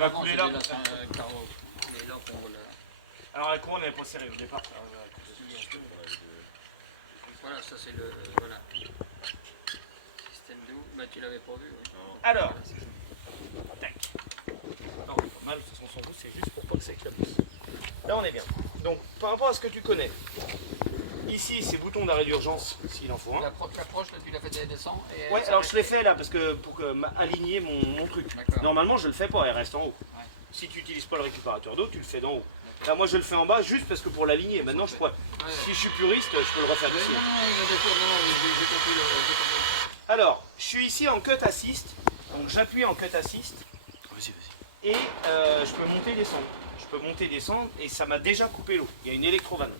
va couler là. Mais là, on voit là. Alors la couronne elle n'est pas serrée au départ. Voilà, ça c'est le voilà. Système de haut. Bah tu l'avais pas vu. Oui. Alors, tac. Non, pas mal, de toute façon sans doute, c'est juste pour pas que ça éclabousse. Là on est bien. Donc par rapport à ce que tu connais, ici c'est bouton d'arrêt d'urgence s'il en faut un. L'approche là tu l'as fait descendre. Ouais, alors je l'ai fait là parce que pour aligner mon truc. Normalement je le fais pas, elle reste en haut. Ouais. Si tu n'utilises pas le récupérateur d'eau, tu le fais d'en haut. Là moi je le fais en bas juste parce que pour l'aligner. Maintenant je pourrais. Ouais. Si je suis puriste, je peux le refaire dessus. Non, j'ai compris. Alors, je suis ici en cut assist. Donc j'appuie en cut assist. Vas-y. Et je peux monter et descendre. Je peux monter et descendre et ça m'a déjà coupé l'eau. Il y a une électrovanne.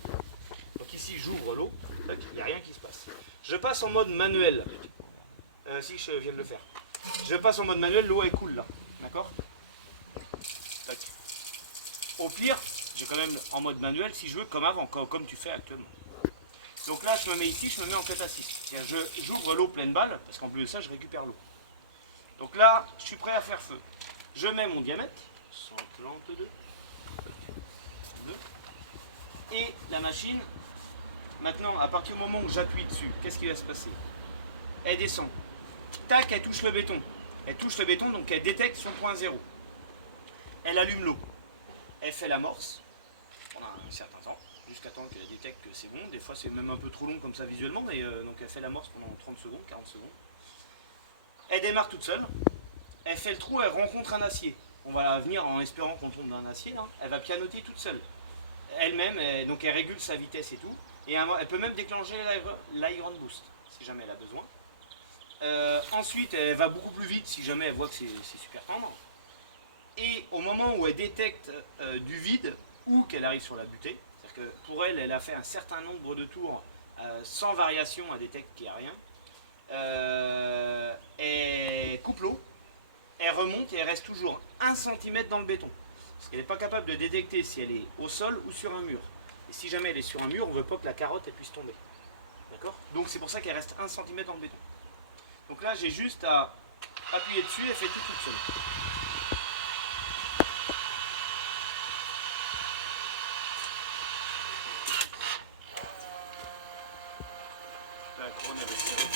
Donc ici j'ouvre l'eau, il n'y a rien qui se passe. Je passe en mode manuel. Si je viens de le faire. Je passe en mode manuel, l'eau elle coule là. D'accord? Au pire, j'ai quand même en mode manuel si je veux comme avant, comme tu fais actuellement. Donc là je me mets ici, je me mets en cut assist. J'ouvre l'eau pleine balle, parce qu'en plus de ça je récupère l'eau. Donc là, je suis prêt à faire feu. Je mets mon diamètre, 132. Et la machine, maintenant, à partir du moment où j'appuie dessus, qu'est-ce qui va se passer? Elle descend. Tac, elle touche le béton. Elle touche le béton, donc elle détecte son point zéro. Elle allume l'eau. Elle fait l'amorce pendant un certain temps, jusqu'à temps qu'elle détecte que c'est bon. Des fois, c'est même un peu trop long comme ça visuellement, mais donc elle fait l'amorce pendant 30 secondes, 40 secondes. Elle démarre toute seule. Elle fait le trou, elle rencontre un acier. On va venir en espérant qu'on tombe dans un acier. Là. Elle va pianoter toute seule. Elle-même, donc elle régule sa vitesse et tout. Et elle peut même déclencher l'iron boost, si jamais elle a besoin. Ensuite, elle va beaucoup plus vite si jamais elle voit que c'est super tendre. Et au moment où elle détecte du vide ou qu'elle arrive sur la butée, c'est-à-dire que pour elle, elle a fait un certain nombre de tours sans variation, elle détecte qu'il n'y a rien. Elle coupe l'eau, elle remonte et elle reste toujours 1 cm dans le béton. Parce qu'elle n'est pas capable de détecter si elle est au sol ou sur un mur. Et si jamais elle est sur un mur, on ne veut pas que la carotte elle puisse tomber. D'accord? Donc c'est pour ça qu'elle reste 1 cm dans le béton. Donc là, j'ai juste à appuyer dessus, elle fait tout toute seule. La couronne est resserrée.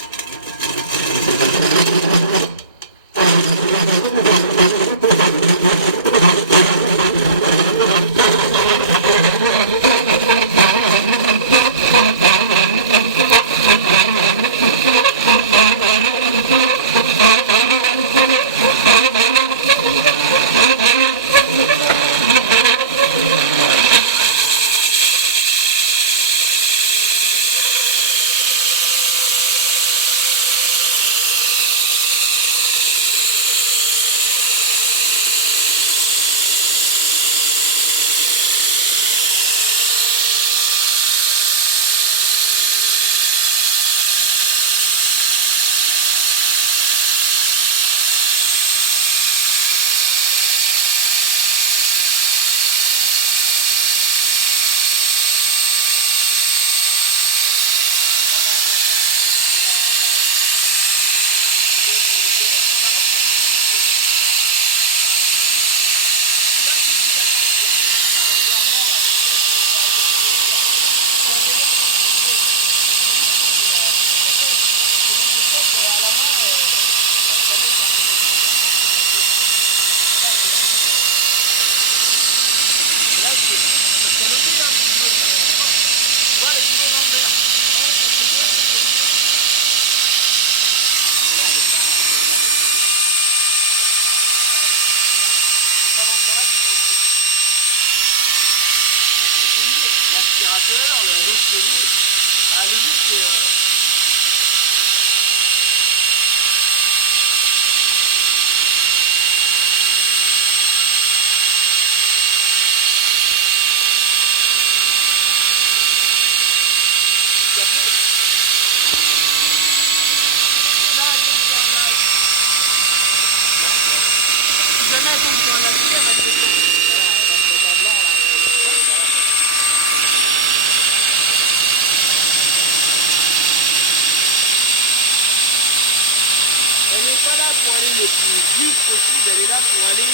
le plus vite possible, elle est là pour aller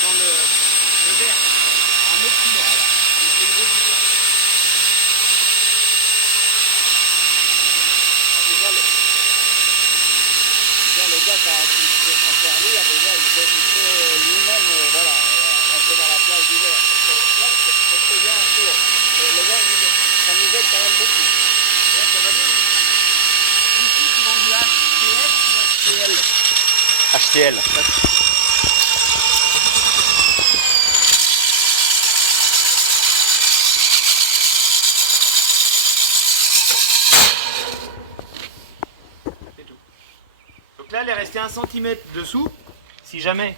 dans le vert, en optimum. Voilà. C'est une grosse différence. Déjà, le gars qui peut s'en servir, déjà, il peut lui-même voilà, rentrer dans la plage d'hiver. C'est bien un tour. Le gars, ça nous aide quand même beaucoup. Là, ça va bien. Ici, tu vends du HTS ou HTL? HTL. C'est tout. Donc là, elle est restée 1 cm dessous. Si jamais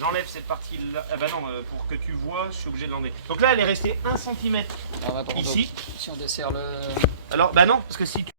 j'enlève cette partie-là, ah bah non, pour que tu vois, je suis obligé de l'enlever. Donc là, elle est restée 1 cm Alors, attends, ici. si on dessert le... Alors, bah non, parce que si tu